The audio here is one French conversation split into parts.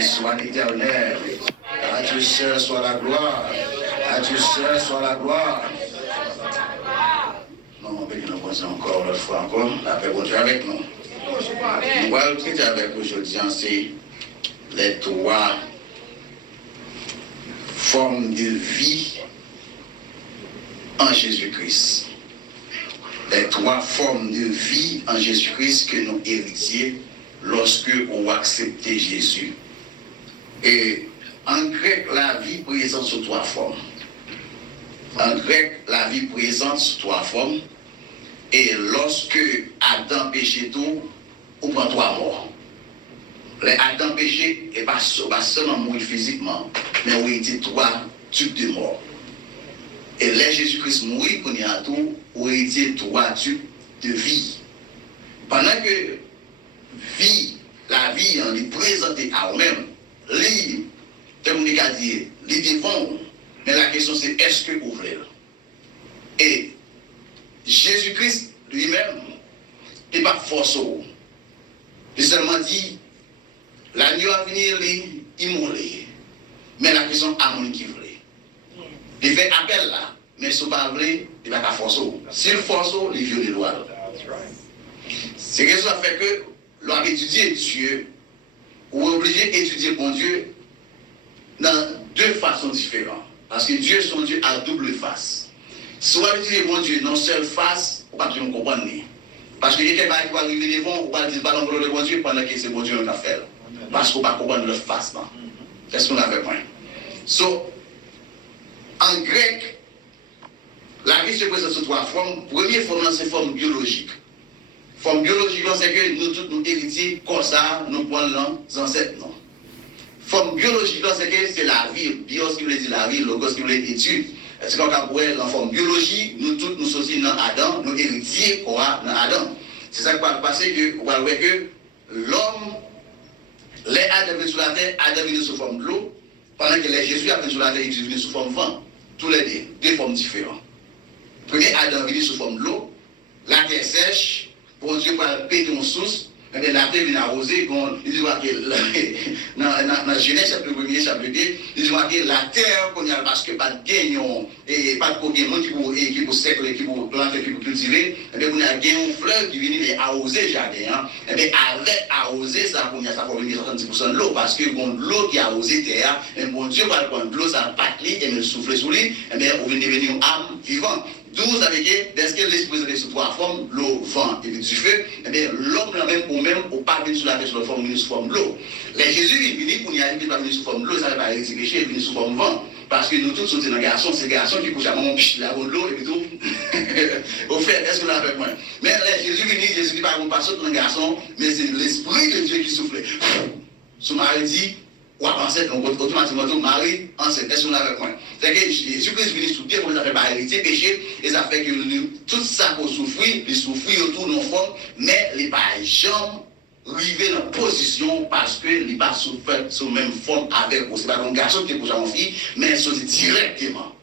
Soit l'éternel. À Dieu seul soit la gloire. À Dieu seul soit la gloire. Non, on peut dire encore l'autre fois encore. La paix continue avec nous. Nous allons traiter avec aujourd'hui, c'est les trois formes de vie en Jésus-Christ. Les trois formes de vie en Jésus-Christ que nous héritions lorsque on accepte Jésus. Et en grec, la vie présente sous trois formes. En grec, la vie présente sous trois formes. Et lorsque Adam péchait tout, on prend trois morts. Les Adam péché, et pas seulement mourir physiquement, mais on était trois types de morts. Et là, Jésus-Christ mourit, qu'on y a tout, on était trois types de vie. Pendant que la vie, on est présentée à nous-mêmes, comme on a dit, les devant, mais la question c'est est-ce que vous voulez? Et Jésus-Christ lui-même n'est pas forcé. Il seulement dit, l'agneau à venir, il mourrait. Mais la question à mon qui voulait. Il fait appel là, mais si vous ne pas voulez, il ne va pas forcer. S'il force, il viole les lois. C'est que ça fait que l'on étudie Dieu, ou obligé d'étudier mon Dieu dans deux façons différentes. Parce que Dieu, son Dieu, a double face. Soit étudier mon Dieu dans seule face, on ne va pas comprendre. Parce que quelqu'un qui va arriver devant, on va dire pas l'ombre de bon Dieu pendant que c'est bon Dieu qui a fait. Parce qu'on ne va pas comprendre leur face. Qu'est-ce qu'on a fait? So, en grec, la vie se présente sous trois formes. Première forme, c'est forme biologique. Forme biologique, c'est que nous tous nous héritiers, comme ça, nous prenons les ancêtres. Non. Forme biologique, c'est que c'est la vie. Bios qui veut dire la vie, logos qui veut dire étude. C'est comme quand on en forme biologique, nous tous nous sommes dans Adam, nous héritiers qu'on a dans Adam. C'est ça qui va passer que, on va voir que l'homme, les Adam viennent sur la terre, Adam vient sous forme de l'eau, pendant que les Jésus viennent sur la terre, ils viennent sous forme de vent. Tous les deux formes différentes. Premier Adam vient sous forme de l'eau, la terre sèche, pour Dieu va péter une source, et bien la terre vient arroser, il dit que dans Genèse chapitre 1er, chapitre 2, il dit que la terre qu'on a parce que pas de gagnant, et pas de monde qui pour sécler, qui pour planter, qui pour cultiver, et bien on a gagné un fleuve qui vient arroser le jardin, et bien avec arroser, ça pour ça pour venir 70% de l'eau, parce que bon l'eau qui a arrosé terre, et bon Dieu va prendre de l'eau, ça pas et me souffler sur lui, et bien on vient devenir une âme vivante. D'où ça veut dire, dès que l'esprit est sous trois formes, l'eau, vent et du feu, eh bien, l'homme même ou même, ou pas venir sous la terre sous la forme, sous forme de l'eau. Les Jésus, il vient pour y arriver, pas venir sous forme de l'eau, ça va pas hériter péché, il vient sous forme de vent. Parce que nous tous sommes des garçons, c'est des garçons qui couchent à mon piche, la roue de l'eau, et tout. Au fait, est-ce que vous l'avez avec moi? Mais Jésus vient, Jésus dit pas un pasteur d'un garçon, mais c'est l'esprit de Dieu qui souffle. Son mari dit, ou à penser automatiquement Marie enceinte. Est-ce qu'on a avec moi? C'est que Jésus-Christ vient soutenir pour ça fait pas hériter péché et ça fait que tout ça pour souffrir, les souffrir autour de nos formes, mais les pas jamais arriver dans position parce que les pas souffert sous même forme avec vous. C'est pas un garçon qui est pour sa fille, mais c'est directement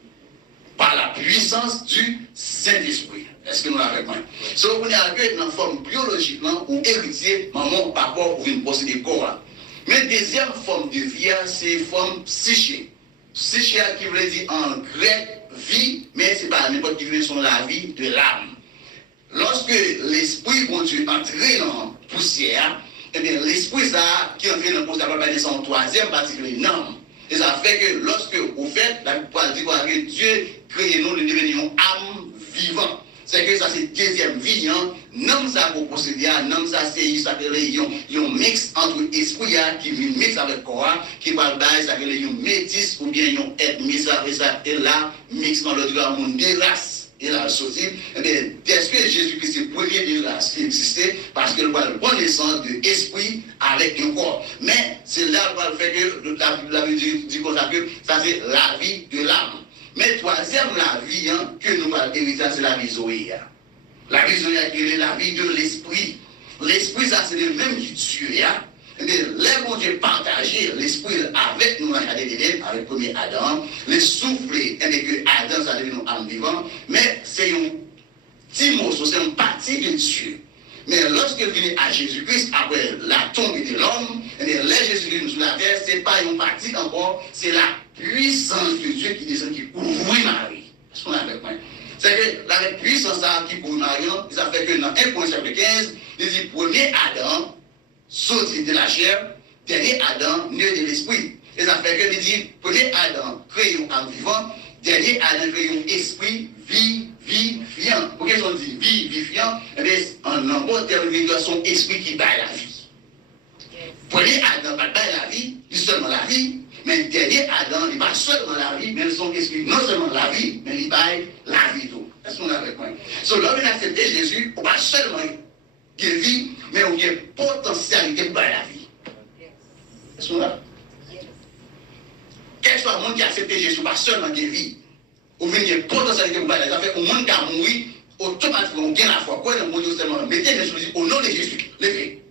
par la puissance du Saint-Esprit. Est-ce que nous l'avons avec moi? Si vous avez dans forme biologique ou héritier, maman, papa, ou une posséder corps. Mais deuxième forme de vie, c'est forme psyché. Psyché qui veut dire en grec vie, mais ce n'est pas n'importe qui veut dire la vie de l'âme. Lorsque l'esprit bon Dieu entre dans la poussière, eh bien l'esprit ça qui entre dans la poussière va son troisième particule l'âme. Et ça fait que lorsque vous faites, la Bible dit que Dieu crée nous de devenir âme vivante. C'est que ça c'est deuxième vie, non ça pour posséder, non ça c'est ça que un mix entre esprit qui mix avec corps, qui va bailler ça que les métis ou bien un ethnie ça et là mix dans l'autre monde des races. Et là sorti, eh bien est-ce que Jésus-Christ est premier de race qui existait parce que le bon naissance de esprit avec un corps. Mais c'est là le fait que la Bible dit comme ça que ça c'est la vie de l'âme. Mais troisième, la vie que nous allons hériter, c'est la vie Zoé. La vie Zoé qui est la vie de l'esprit. L'esprit, ça, c'est le même qui tue. Les bons Dieu partager l'esprit avec nous, avec le premier Adam, les souffler, et que Adam, ça devient une âme vivante. Mais c'est un petit morceau, c'est une partie de Dieu. Mais lorsque vient à Jésus-Christ, après la tombe de l'homme, les Jésus-Christ sur la terre, ce n'est pas une partie encore, c'est la puissance de Dieu qui descend, qui couvre Marie. C'est ce qu'on a fait. C'est que la puissance qui couvre Marie, ça fait que dans 1 Corinthiens 15, il dit premier Adam, sorti de la chair, dernier Adam, né de l'esprit. Et ça fait que il dit premier Adam, créé un âme vivant, dernier Adam, créé un esprit vivifiant. Pourquoi on dit vivifiant? En nombre termes, son esprit qui bat la vie. Premier Adam bat la vie, il seulement la vie, mais le dernier Adam, il bat seulement la vie, mais son esprit, non seulement la vie, mais il bat la vie. Est-ce qu'on a compris? So, l'homme a accepté Jésus, on pas seulement guérir, mais on a une potentialité pour la vie. Est-ce qu'on a? Quel soit le monde qui a accepté Jésus, pas seulement guérir, on a une potentialité pour la vie. Ça fait au monde qui a mouru, automatiquement, on gagne la foi. Quoi, le monde seulement mettez les choses au nom de Jésus, levez.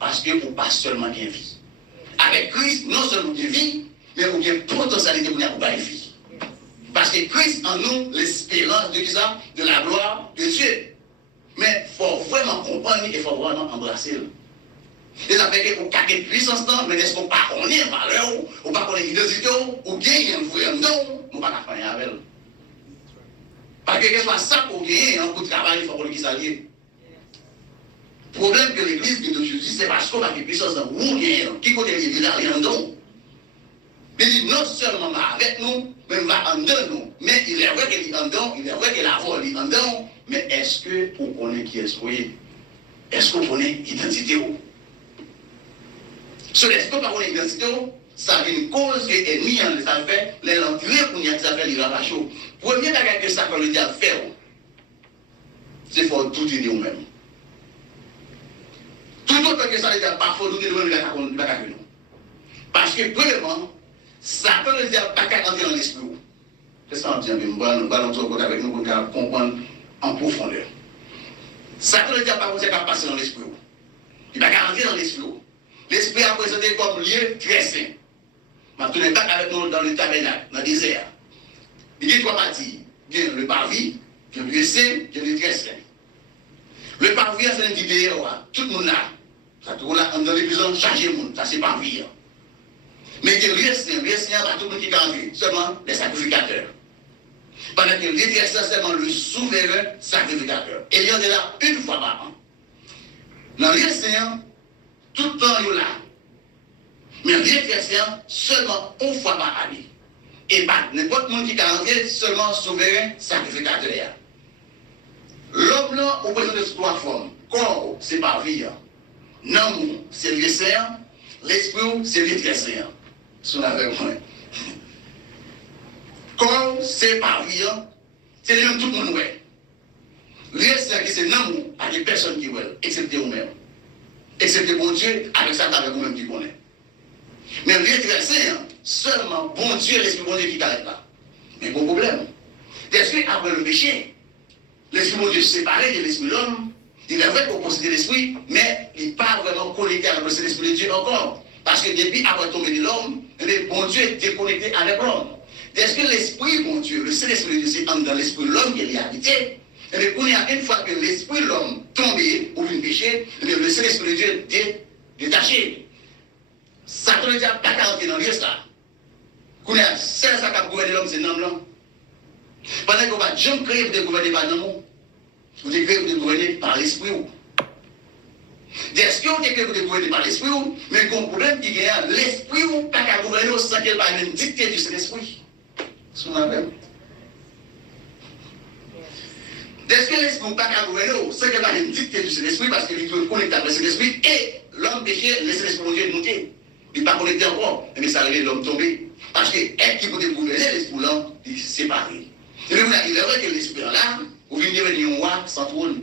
Parce qu'on ne peut pas seulement bien vivre. Avec Christ, non seulement bien vivre, mais on a une potentialité pour la vie. Parce que Christ en nous, l'espérance de ça, de la gloire de Dieu. Mais il faut vraiment comprendre et il faut vraiment embrasser. Et ça fait qu'on a une puissance, mais est-ce qu'on ne connaît pas valeur, ou pas connaît l'identité, ou bien il y a un frère, non, on ne va pas faire avec elle. Parce que ce soit ça qu'on gagne, un coup de travail, il faut qu'on le dise à lui. Le problème que l'Église de Jésus, c'est parce qu'on a une puissance dans où gagne, qui côté il a rien d'autre. Il dit non seulement avec nous, mais il va en dedans nous. Mais il est vrai qu'il est en dedans, il est vrai qu'il a volé en dedans. Mais est-ce que vous connaissez qui est-ce que est-ce qu'on connaît l'identité? Ce est-ce qu'on connaît l'identité? Ça a une cause que l'ennemi a fait, les l'entrée pour y a ça fait les ravages. Premier bagage que ça peut le dire faire, c'est faut tout dire nous-mêmes. Tout autre que ça veut dire pas faut tout dire nous-mêmes, parce que premièrement, ça peut le dire pas qu'à entrer dans l'esprit. C'est ça, on dit, nous allons avec nous pour comprendre en profondeur. Ça peut le dire pas qu'à passer dans l'esprit. Il va qu'à entrer dans l'esprit. L'esprit a présenté comme lieu très saint. Maintenant, on est pas avec nous dans le tabernacle, dans le désert. Il y a trois parties. Il y a le parvis, il y a le lieu saint, il y a le très saint. Le parvis, c'est une vidéo, tout le monde là. Ça tout là, dans les prisons, chargé le monde, ça c'est parvis. Mais il y a le lieu saint, tout le monde qui est entré, seulement les sacrificateurs. Pendant que le lieu très saint, seulement le souverain sacrificateur. Et il y en a là une fois par an. Dans le lieu saint, tout le temps, il est là. Mais le lieu très saint, seulement une fois par année. Et pas n'importe qui qui est entré, seulement souverain sacrificateur. L'homme là, on présente de trois formes. Corps, c'est par vie. Non, c'est le saint. L'esprit, c'est le très saint. Si on avait moins. Corps, c'est par vie. C'est le même tout le monde. Le saint, c'est non, à des personnes qui veulent, excepté vous-même. Excepté bon Dieu, avec ça, avec vous-même qui connaît. Mais le très saint, seulement bon Dieu, l'esprit bon Dieu qui t'arrête là. Mais bon problème. L'esprit, après le péché, l'esprit bon Dieu séparé de l'esprit de l'homme, il est vrai qu'on possède l'esprit, mais il n'est pas vraiment connecté avec l'esprit de Dieu encore. Parce que depuis avoir tombé de l'homme, le bon Dieu est déconnecté avec l'homme. Est-ce que l'esprit, bon Dieu, le Saint-Esprit de Dieu, c'est dans l'esprit de l'homme qu'il est habité? Et bien, une fois que l'esprit de l'homme tombé ou une péché, le Saint-Esprit de Dieu est détaché. Ça ne veut dire pas qu'à entrer dans le lieu ça. Qu'on a seul ça qui a gouverné l'homme, c'est l'homme là. Pendant qu'on va jamais créer pour gouverner par l'homme, vous êtes créé pour gouverner par l'esprit. Est-ce que vous êtes créé pour gouverner par l'esprit, mais qu'on problème qui est l'esprit ou pas qu'à gouverner sans qu'elle va même dicter du Saint-Esprit. C'est ce qu'on appelle. Est-ce que l'esprit ou pas qu'à gouverner sans qu'elle va même dicter du Saint-Esprit parce qu'il est connecté avec le Saint-Esprit et l'homme péché, le Saint-Esprit de Dieu monter. Il n'est pas connecté encore, mais ça arrive l'homme tomber. Parce que est qui peut gouverner l'esprit là, il est séparé. Et bien, il est vrai que l'esprit là, vous venez devenir un roi sans trône.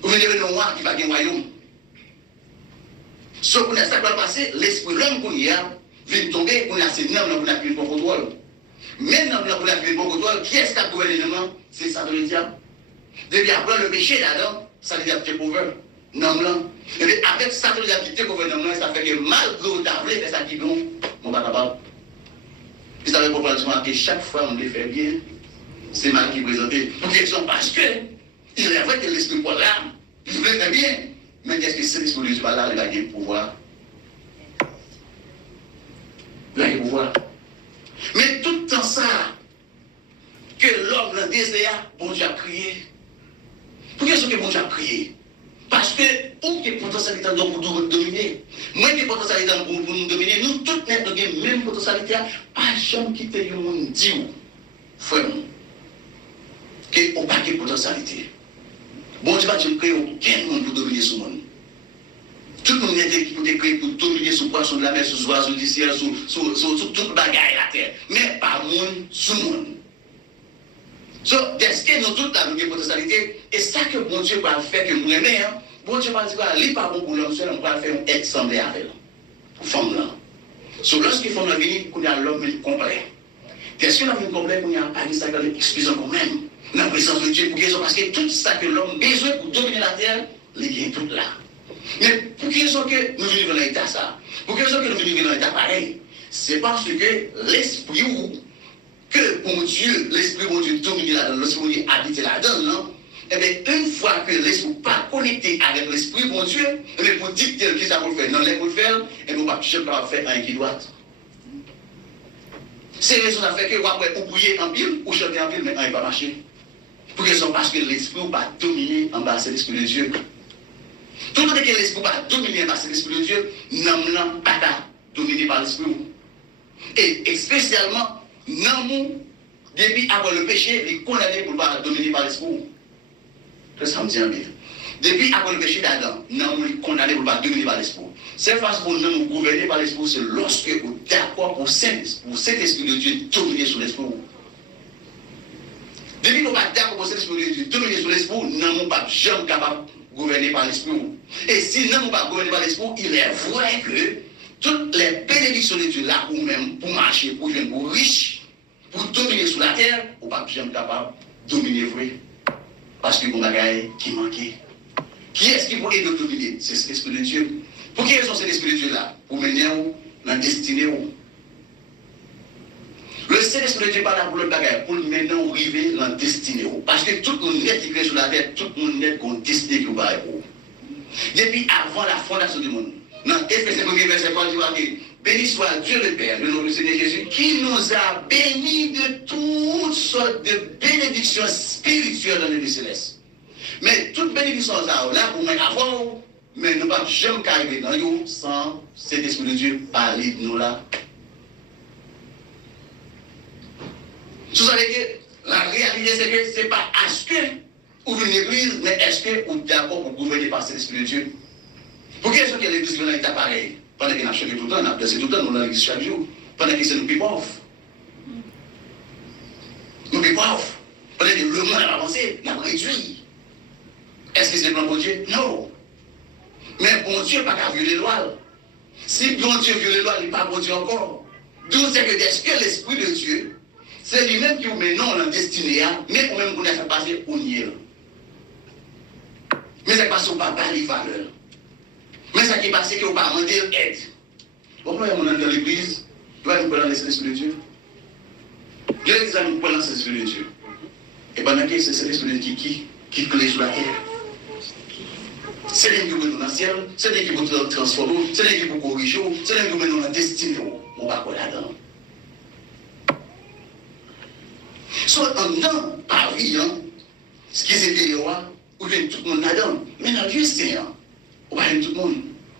Vous venez devenir un roi qui va gagner un royaume. Sauf que ça va passer, l'esprit l'homme qu'on y a, vient tomber, on a ces noms pour la pile pour contrôle. Maintenant, pour la pile pour contrôle, qui est-ce qui a gouverné le monde? C'est ça le diable. Depuis après le péché là-dedans, ça veut dire que tu es pauvre. Non, non. Et bien, avec ça, tu as quitté le gouvernement, ça fait que malgré ta vraie, c'est ça qui bon, mon pas capable. Puis ça veut comprendre que chaque fois on les fait bien, c'est mal qui présenté. Pour question parce que Il est vrai que l'esprit pas là, il veut très bien. Mais qu'est-ce que c'est l'esprit de Dieu pas là, il a le pouvoir. Il a le pouvoir. Mais tout le temps ça, que l'homme le désire, bon Dieu a crié. Pour quelle raison que bon Dieu a crié? Parce que, où est potentialité pour nous dominer? Moi, qui est potentialité pour nous dominer, nous tous avons la même potentialité, pas jamais quitter le monde, dit frère, qu'on n'a pas de potentialité. Bon Dieu va te créer aucun monde pour dominer ce monde. Tout le monde est créé pour dominer sur le poisson de la mer, sur les oiseaux du ciel, sur toute bagaille de la terre. Mais pas monde, sur le monde. Donc, est-ce que nous tous avons une potentialité? Et ça que bon Dieu va faire que nous aimons, bon Dieu va dire, il n'est pas bon pour l'homme seul, on va faire un être semblé avec elle. Pour femme là. So, lorsqu'il faut venir, qu'on a l'homme complet. Est-ce que l'homme complet, qu'on a pas dit ça, qu'on excuse quand même, dans la présence de Dieu, parce que tout ça que l'homme a besoin pour dominer la terre, il est tout là. Mais pour quelle raison que nous vivons dans l'état ça? Pour quelle raison que nous vivons dans l'état pareil? C'est parce que l'esprit ou que mon Dieu, l'esprit mon Dieu domine là-dedans, l'esprit mon Dieu habite là-dedans, et bien une fois que l'esprit n'est pas connecté avec l'esprit mon Dieu, et bien pour dicter ce qu'il ça pour faire, non, les pour faire, et bien on va jamais faire un qui doit. C'est raison ça fait que vous priez en pile, ou chanter en pile, mais un ne va pas marcher. Pour que ce parce que l'esprit n'est pas dominé en bas, c'est l'esprit de Dieu. Tout le monde que l'esprit n'est pas dominé en bas, c'est l'esprit de Dieu, non, pas dominé par l'esprit. Et spécialement, non, depuis avant le péché, il est condamné pour ne pas dominer par l'esprit. Ça me dit en bien. Depuis avant le péché d'Adam, non, il est condamné pour ne pas dominer par l'esprit. C'est parce que nous gouverner par l'esprit, c'est lorsque vous êtes d'accord pour cet esprit de Dieu dominer sur l'esprit. Depuis que nous sommes d'accord pour cet esprit de Dieu dominer sur l'esprit, nous ne sommes pas jamais capables de gouverner par l'esprit. Et si nous ne sommes pas gouverner par l'esprit, il est vrai que toutes les bénédictions de Dieu là, ou même pour marcher, pour devenir pour riche, pour dominer sur la terre, ou pas jamais capable de dominer vrai. Parce que vous avez qui manquait. Qui est-ce qui peut aider à dominer? C'est l'esprit de Dieu. Pour quelle raison c'est l'esprit de Dieu là? Pour mener dans la destinée. Le Saint-Esprit de Dieu n'est pas là pour le bagage, pour mener au arriver dans la destinée. Parce que tout le monde est qui crée sur la terre, tout le monde est qu'on destinée qui va depuis avant la fondation du monde. Dans Éphésiens 1er verset 3, il dit béni soit Dieu le Père de notre Seigneur Jésus, qui nous a bénis de toutes sortes de bénédictions spirituelles dans le lieu céleste. Mais toutes bénédictions là, pour nous avoir, mais nous ne pouvons jamais arriver dans nous sans cet esprit de Dieu parler de nous là. Vous savez que la réalité, c'est que ce n'est pas est-ce que vous venez l'église, mais est-ce que vous êtes d'accord pour gouverner par cet esprit de Dieu? Pour quelle raison que l'église est pareil? Pendant qu'on a chanté tout le temps, on a placé tout le temps, nous dans l'église chaque jour. Pendant que c'est nous plus pauvres. Nous plus pauvres. Pendant que le monde a avancé, il a réduit. Est-ce que c'est le plan de Dieu? Non. Mais bon Dieu n'a pas violer les lois. Si bon Dieu viole les lois, il n'est pas bon Dieu encore. D'où c'est que est-ce que l'esprit de Dieu, c'est lui-même qui vous met non dans la destinée, mais quand même qu'on a fait passer au nier. Mais c'est parce qu'on ne va pas les valeurs. Mais ça qui est passé, qu'on ne va pas demander aide. Pourquoi on est dans l'église, il va nous prendre l'esprit de Dieu. Dieu va nous prendre l'esprit de Dieu. Et pendant que c'est l'esprit de Dieu qui clé sur la terre. C'est lui qui vous met dans le ciel, c'est lui qui vous transforme, c'est lui qui vous corrige, c'est lui qui vous met dans la destinée. On va pas là-dedans. Soit en dedans, par vie, ce qui était là, ou bien tout le monde là-dedans. Mais dans Dieu, c'est on va tout le monde.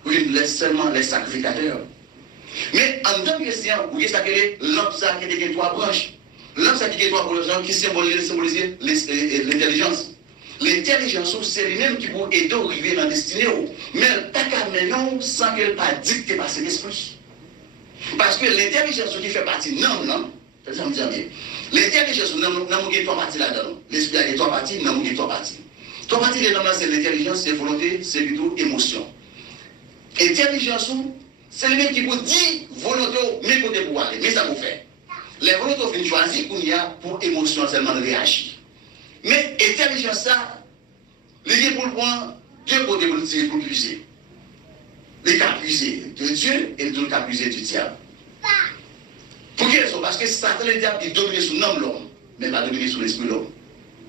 Ou bien seulement les sacrificateurs. Mais en dedans, Dieu, c'est vous voyez ça que l'homme qui a trois branches. L'homme qui a trois branches qui symbolise l'intelligence. L'intelligence, c'est lui-même qui peut aider à arriver dans la destinée. Mais pas qu'à maintenant, sans qu'elle pas dictée par cet esprit. Parce que l'intelligence qui fait partie, non. Ça me dit bien. L'intelligence, nous avons trois parties là-dedans. L'esprit a trois parties, nous avons trois parties. Trois parties de l'homme, c'est l'intelligence, c'est volonté, c'est plutôt émotion. Intelligence, c'est le même qui peut dire volonté, mais côté pour aller, mais ça vous fait. Les volontés finissent choisir qu'on y a pour émotion seulement réagir. Mais intelligence, ça, les pour le point, deux côtés pour tirer pour puiser. Les cas puiser de Dieu et les cas puiser du diable. Pour quelle raison? Parce que Satan, le diable, il domine sur l'homme, mais pas dominer sur l'esprit de l'homme.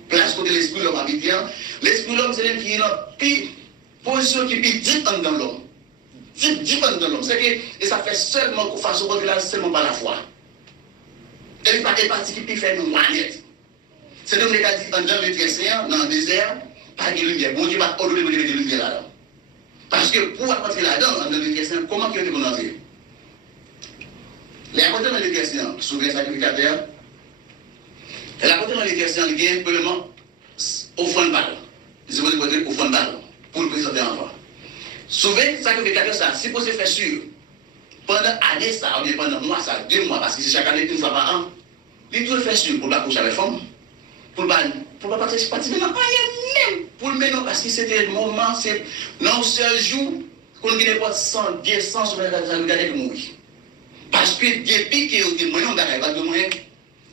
place côté l'esprit l'homme habite bien. L'esprit l'homme, c'est l'homme qui est dans la position qui est dit dans l'homme. Dit dans l'homme. C'est que, et ça fait seulement qu'on fasse au là seulement par la foi. Et pas des parties qui fait nous manette. C'est l'homme qui a dit dans le désert, dans le désert, pas de lumière. Bon Dieu va ordonner de lumière là-dedans. Parce que pour entrer là-dedans, dans le désert, comment qu'il y a qu'on entre? Les apôtres dans le désert, souverain sacrificateur, et l'apôtre dans le désert, il y a premièrement offrande balle. Ils ont dit offrande balle pour le présenter en voie. Souverain sacrificateur, ça, si vous faire sûr, pendant année ça, ou bien pendant mois ça, 2 mois, parce que c'est chaque année une fois par an, il doit faire sûr pour ne pas coucher avec femme, pour ne pas participer dans rien même, pour le mener, parce que c'était le moment, c'est non seul jour, qu'on ne gagne pas 100, 10, 100 sur le regard de mourir. Parce que depuis qu'il y a des moyens, on n'a pas de moyens,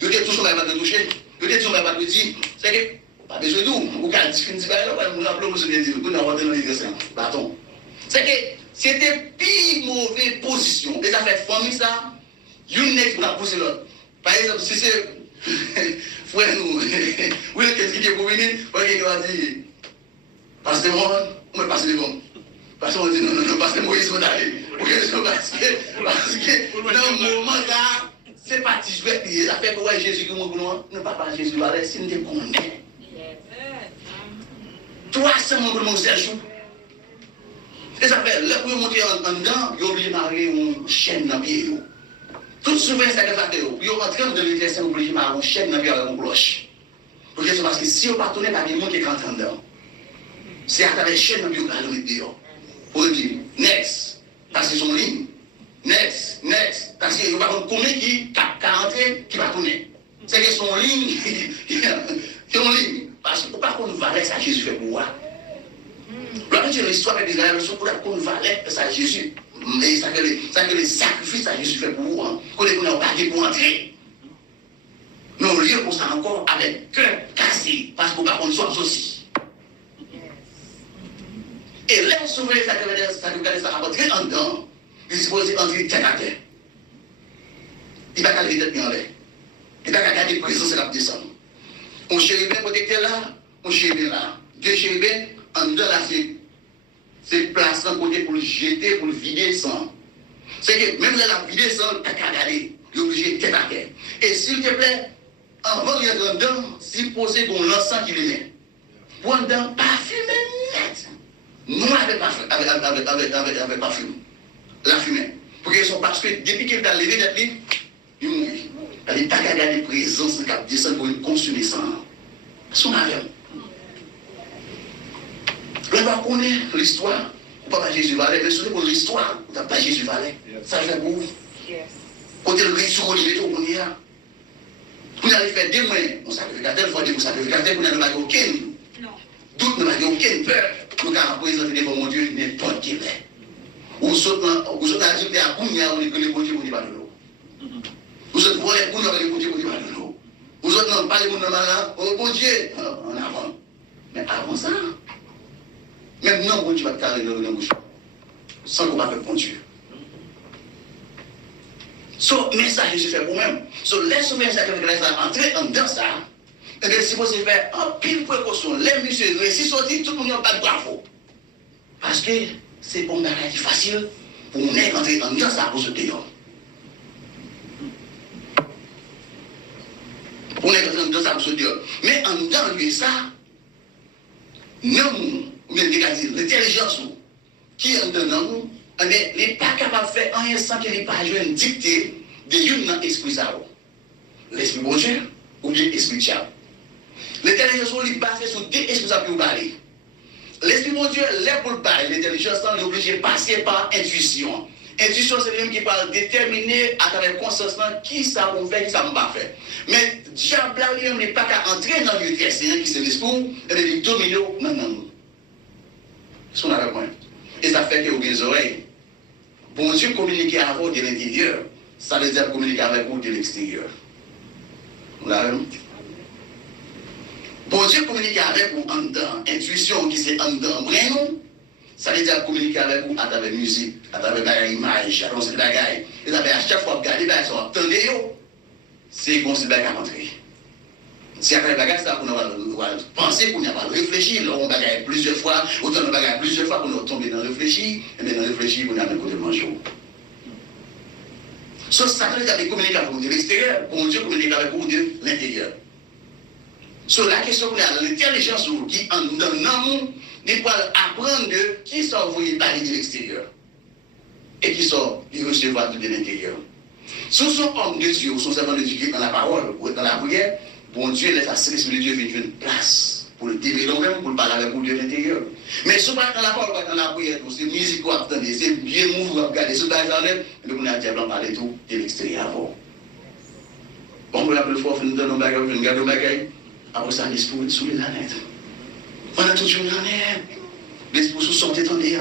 il y a toujours pas de toucher, il y a toujours pas de dire, c'est que, pas besoin de nous, ou quand il dit, on a appelé M. Dieu, on a envoyé dans l'église, bâton. C'est que c'était pire mauvaise position. Et ça fait famille ça, une next pour la pousser l'autre. Par exemple, si c'est frère nous, oui, qu'est-ce qui est pour venir, il va dire, pasteur moi, on va passer devant. Parce qu'on dit non, parce que Moïse va aller. Parce que dans le moment là, c'est pas si je vais payer. Ça fait que Jésus qui m'a dit non, ne pas Jésus va aller, si nous te connaissons. Toi, c'est mon gros Serge. Et ça fait, là, pour monter en dedans, il y a obligé de marier une chaîne dans le pied. Tout souvent, c'est que ça fait, il y a rentré dans le dessin, obligé de marier une chaîne dans le pied avec une cloche. Parce que si on ne pas tourner, il y a des gens qui rentrent dedans. C'est à travers la chaîne dans le pied qu'on va le dire. Pour dire, next, parce qu'ils sont en ligne. Next, parce qu'il n'y a pas de combien qui rentrer, qui va tourner. C'est qu'ils sont en ligne, qui sont en ligne. Parce que pourquoi qu'on valait ça, Jésus fait pour moi. Lorsque tu as l'histoire avec Israël, c'est pour qu'on valait ça, Jésus. Et ça que les sacrifices à Jésus fait pour vous, qu'on n'a pas pour entrer. Mais on lit comme ça encore avec cœur cassé, parce qu'on va qu'on soit aussi. Et là, souvent, ça va rentrer en dedans. Il est supposé entrer tête à tête. Il va garder tête bien en l'air. Il va garder présence et la descendre. On chérubin protecteur là, on chérubin là. 2 chérubins, en dedans là, c'est place en côté pour le jeter, pour le vider sang. C'est que même là, la vider sang, tu as qu'à garder. Il est obligé de tête à tête. Et s'il te plaît, avant de rentrer dedans, s'il posait qu'on l'encens qu'il est. Pour dedans, parfumé net. Non avec parfum. La fumée. Parce que depuis qu'il est levé d'être libre, il mourit. Il n'y a pas qu'à garder présence de cap descend pour consommer ça. Son avion. On va connaître l'histoire. On ne peut pas Jésus Valet, mais surtout pour l'histoire, on n'a pas Jésus Valet. Ça fait pour vous. Quand il est sur le on y a. Vous allez faire 2 mois, on sacrificateur, il faut dire que sacrificateur, vous n'avez pas aucune. Doute, vous n'avez aucune peur. Nous allons présenter devant mon Dieu n'importe qui est. Vous sautez ajouter à Kounia, on dit que les bon Dieu, on dit pas de l'eau. Vous sautez pour les Kounia, on dit que les bon Dieu, on dit pas de l'eau. Vous autres, non, pas les Kounia, oh bon Dieu, en avant. Mais avant ça, même non, bon Dieu va te carrer dans le bouche. Sans qu'on va faire bon Dieu. Ce message, je fais pour moi-même. Laisse ce message avec ça, entrer dans ça. Et bien, si vous faire un pile précaution, les messieurs, si sorti, tout le monde n'a pas de bravo. Parce que c'est bon bagage facile pour nous entrer dans ça pour se dehors. Pour nous entrer dans ça pour se dehors. Mais en dedans de ça, nous, l'intelligence qui est dedans nous, on n'est pas capable de faire rien sans qu'il n'ait pas joué une dictée de une dans l'esprit ça. L'esprit bon Dieu ou bien l'esprit diable. L'intelligence est basée sur 2 esprits pour parler. L'esprit bon Dieu, là pour parler, l'intelligence est obligée de passer par intuition. Intuition, c'est lui qui va déterminer à travers conscience qui ça va faire, qui ça va pas faire. Mais diable lui n'est pas qu'à entrer dans le Seigneur qui c'est l'esprit, et de dominer non. C'est ce qu'on a point. Et ça fait que vous avez des oreilles. Bon Dieu communiquer avec vous de l'intérieur, ça veut dire communiquer avec vous de l'extérieur. Vous l'avez vu? Bon Dieu communiquer avec vous en dedans, intuition qui c'est en dedans, vraiment, ça veut dire communiquer avec vous à travers la musique, à travers l'image, à travers les bagages. Et à chaque fois que vous regardez, vous entendez, c'est comme si vous avez rentré. C'est après le bagage, ça, qu'on va penser, qu'on va réfléchir, on va plusieurs fois, autant on va plusieurs fois qu'on va tomber dans le réfléchir, et bien dans le réfléchir, on a même côté manger. Sauf que Satan a communiqué avec vous de l'extérieur, pour Dieu communique avec vous de l'intérieur. Sur la question qu'on a, l'intelligence qui, dans l'amour, il faut apprendre de qui sont envoyés par de l'extérieur et qui sont recevoir de l'intérieur. Si sont hommes de Dieu, ou sont servants de Dieu qui dans la parole ou dans la prière, bon Dieu laisse la Saint-Esprit de Dieu venir une place pour le développer nous-mêmes, pour le parler avec vous de l'intérieur. Mais si on va dans la parole, dans la prière, c'est musique qu'on attend, c'est bien mouvement, regarder ce bagage en l'air, et puis on a diable en parler tout de l'extérieur avant. Bon, on l'appelle fort, on nous donne nos bagages, on regarde nos bagages, après ça, l'esprit sous les lanettes. On a toujours une année, l'esprit sous son tête en l'air,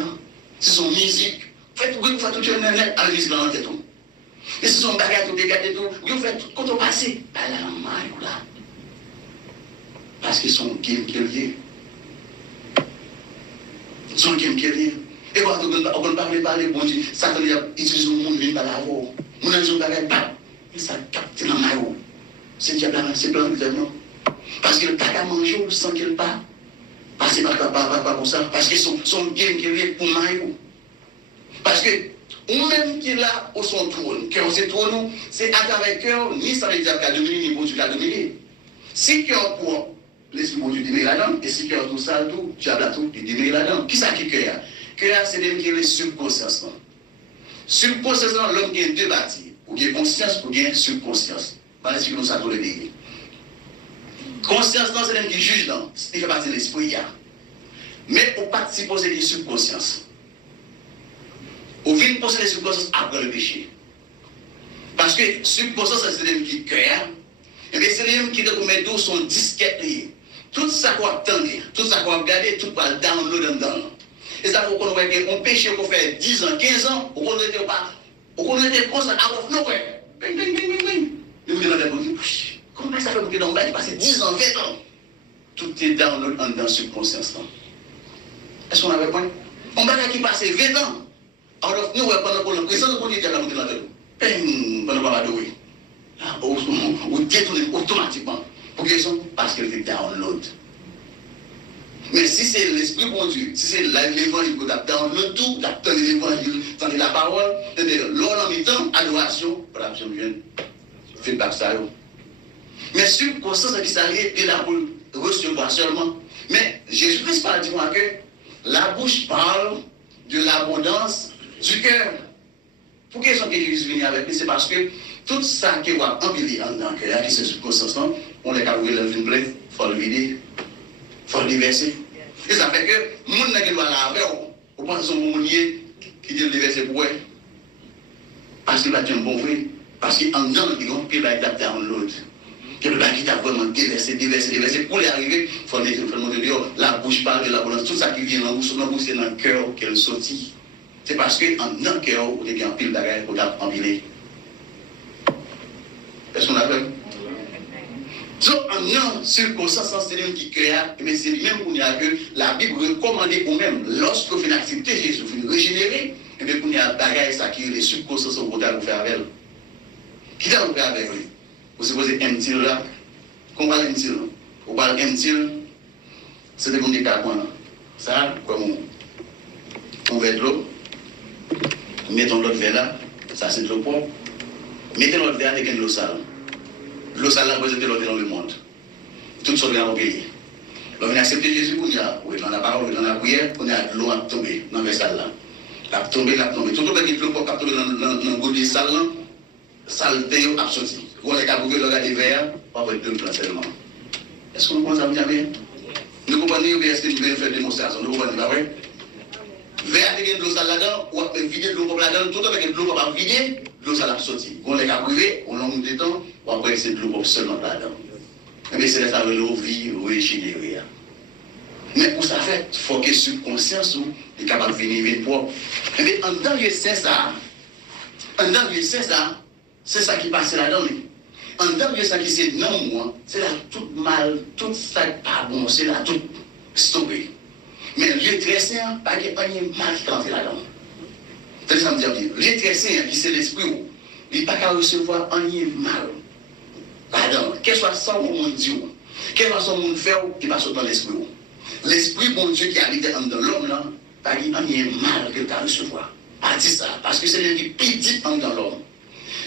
c'est son musique. Faites tout, faites tout une année, à la musique dans la tête. Et ce sont bagages tout dégagés tout, vous faites tout, quand on passe, bah là, là. Parce qu'ils sont game qui est lié. Ils sont game qui est lié. Et quand on parle, bon Dieu, Satan utilise le monde, il va l'avoir. On a dit, bagage, et ça capte dans ma roue. C'est diable, c'est plein de non. Parce que le tac à manger sans qu'il pas. Parce que pas pour ça. Parce que son game qui est lié pour ma roue. Parce que, ou même qui est là, au son trône, cœur, c'est trône, c'est à travers cœur, ni sans les diables qui a dominé, ni bon Dieu qui a dominé. Si cœur pour l'esprit bon Dieu démêler là-dedans, et si cœur tout ça, tout, diable à tout, il démêler là-dedans. Qui ça qui cœur? Cœur, c'est l'homme qui est le subconscience. Subconscience, l'homme qui est deux bâtis, ou qui est conscience, ou qui est subconscience. Voilà ce que nous savons le dire. Conscience, c'est l'homme qui juge, il fait partie de l'esprit. Mais on participe aux de subconscience. On vient posséder subconscience après le péché. Parce que subconscience, c'est l'homme qui cœur. Et bien, c'est l'homme qui doit mettre son disquette lié. Tout ça qu'on attend, tout ça qu'on regarde, tout va download dedans. Et ça, faut qu'on voit qu'on péché qu'on fait 10 ans, 15 ans, ou qu'on n'était pas, ou qu'on était constant, out of nowhere. Bing, bing, bing, bing, bing. Nous me demandons, comment ça fait pour que l'on va passer 10 ans, 20 ans? Tout est download dans le subconscience. Est-ce qu'on avait point? On va qui passe 20 ans. Out of nowhere, pendant qu'on a présence, on dit qu'il y a la montée dans la tête. Bing, pendant qu'on va douer. Ou détourner automatiquement. Pour quelle raison? Parce qu'elle fait download. Mais si c'est l'esprit bon Dieu, si c'est l'évangile que tu as download tout, tu as donné l'évangile, tu as donné la parole, l'or en mi-temps, adoration, voilà, je viens, feedback ça. Mais sur conscience qui s'arrête, et là pour recevoir seulement. Mais Jésus-Christ parle du moins que la bouche parle de l'abondance du cœur. Pour quelle raison que Jésus vient avec lui? C'est parce que tout ça qui va empiler dans le cœur, qui se subconscience, on les a ouvert le vin plein, il faut le vider, il faut le déverser. Et ça fait que, les gens qui doivent laver, on pense que son lié qui dit le déverser pour eux. Parce qu'il va être un bon vrai. Parce qu'en dedans, il va être download. Il va être vraiment déverser. Pour y arriver, il faut montrer dehors. La bouche parle de l'abondance. Tout ça qui vient dans la bouche, c'est dans le cœur qu'elle sortit. C'est parce qu'en dans le cœur, on est en pile de bagages pour empiler. Est-ce qu'on a fait? Donc, en circonstance, c'est lui qui crée, mais c'est lui-même qu'on a que la Bible recommande ou même lorsque vous faites accepter Jésus, vous régénérer, et bien qu'on a un bagage ça qui est les circonstances au côté à vous faire avec elle. Qui t'a vous faire avec lui? Vous supposez un là? Qu'on parle un là? On parle un c'est de mon écartement. Ça, comme on verre de l'eau, mettons l'autre verre là, ça c'est de l'eau propre. Mettez l'autre verre avec de l'eau sale. L'eau sale là, représente l'autre dans le monde. Tout ça vient au pays. On vient accepter Jésus pour dire, oui, dans la parole, dans la prière, on a l'eau à tomber dans le sale là. La tomber. Tout le monde qui est l'eau pour tomber dans le goût de sale là, saleté a sorti. On est capable de regarder vers, on va être deux plans seulement. Est-ce qu'on commence à me dire bien? Nous comprenons bien ce que nous voulons faire démonstration. Nous comprenons pas vrai? Vers avec de l'eau sale là-dedans, ou vider de l'eau là-dedans, tout avec de l'eau pour vider, l'eau sale a sorti. On est capable de au long du temps, ou après c'est de l'eau seulement là-dedans. Mais c'est ça l'eau vie régénérée. Mais pour ça fait, il faut que sur conscience ou est capable de venir propre. Mais en dans le c'est ça. En dans le c'est ça. C'est ça qui passe là-dedans. En dans le ça qui c'est non moi, c'est là tout mal, tout ça pas bon, c'est là tout stoppé. Mais le très saint, pas qu'il y ait pas de mal qui entre là-dedans. C'est ça me dire bien. Le très saint qui c'est l'esprit, il n'est pas qu'à recevoir un mal. Là-dedans, quel soit ça au monde Dieu. Quelle façon de faire qui passe dans l'esprit? L'esprit, bon Dieu, qui habite dans l'homme, là, pas qu'il y ait mal que tu as recevoir. Pas dit ça, parce que c'est le qui dit dans l'homme.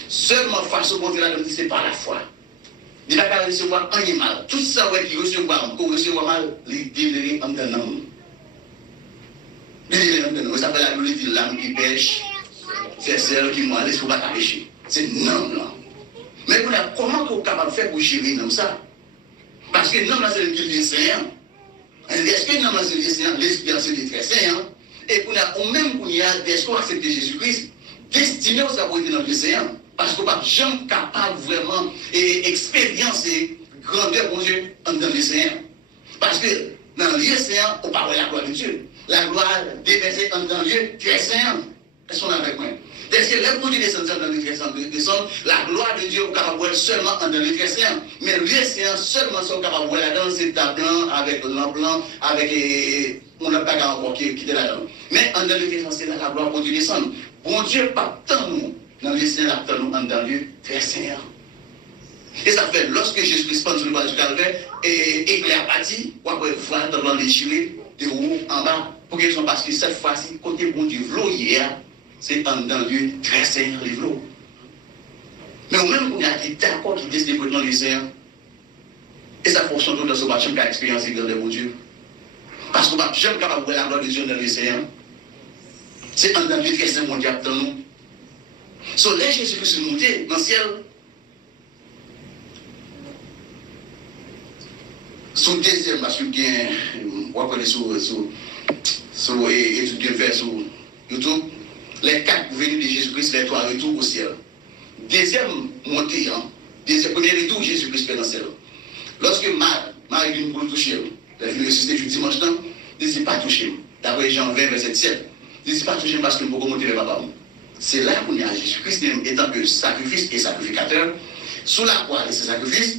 Seulement face au bon Dieu, là, c'est par la foi. Il n'a pas recevoir un mal. Tout ça, ouais, qui recevoir, qu'on recevoir mal, les délivrer en d'un homme. Les délivrer en d'un homme. Ça s'appelle la gloire de l'âme qui pêche, c'est celle qui m'a laissé pour pas pécher. C'est non, là. Mais comment vous êtes capable de faire pour gérer comme ça? Parce que non, là, c'est le Dieu Seigneur. Est-ce que non, là, c'est le Seigneur, l'esprit, c'est très Seigneur. Et pour même qu'on y a des gens qui acceptent Jésus-Christ, destiné aux abonnés dans le Seigneur. Parce qu'on n'est pas jamais capable vraiment d'expériencer grandeur bon Dieu dans le Seigneur. Parce que dans le Seigneur, on parle de la gloire de Dieu. La gloire déversée dans le Dieu très Seigneur. Est-ce qu'on est avec moi? Est-ce que les produits descendent dans le très Seigneur, la gloire de Dieu est capable de voir seulement dans le très Seigneur. Mais le Seigneur seulement sont capables de voir là-dedans, c'est ta blanc, avec l'an blanc, avec. On n'a pas encore qui est là-dedans. Mais en dans le très c'est la gloire pour Dieu descendre. Bon Dieu, pas tant nous. Dans le Seigneur, nous en dans le très Seigneur. Et ça fait, lorsque Jésus-Christ pense sur le bas du calvaire, et éclair bâti, ou après voir dans le déchiré, de haut en bas, pour qu'ils soient parce que cette fois-ci, côté bon Dieu, l'eau hier, c'est en dans le très Seigneur, les l'eau. Mais au même, on a dit d'accord qui décide de dans le Seigneur. Et ça fonctionne dans ce match qui a expérimenté le bon Dieu. Parce qu'on ne va jamais capable de voir la gloire de Dieu dans le Seigneur. C'est en dans le très Seigneur mondial dans nous. So, là, Jésus-Christ est monté dans le ciel. Son deuxième, parce que bien, on va sur YouTube, les 4 venus de Jésus-Christ, les 3 retours au ciel. Deuxième montée, deuxième premier retour, Jésus-Christ fait dans le ciel. Lorsque Marie vient pour le toucher, la vie ressuscitée du dimanche, il ne dit pas toucher. D'après Jean 20, verset 7, il ne dit pas toucher parce qu'il ne peut pas monter le papa. C'est là qu'on est à Jésus-Christ, étant que sacrifice et sacrificateur, sous la croix de ce sacrifice,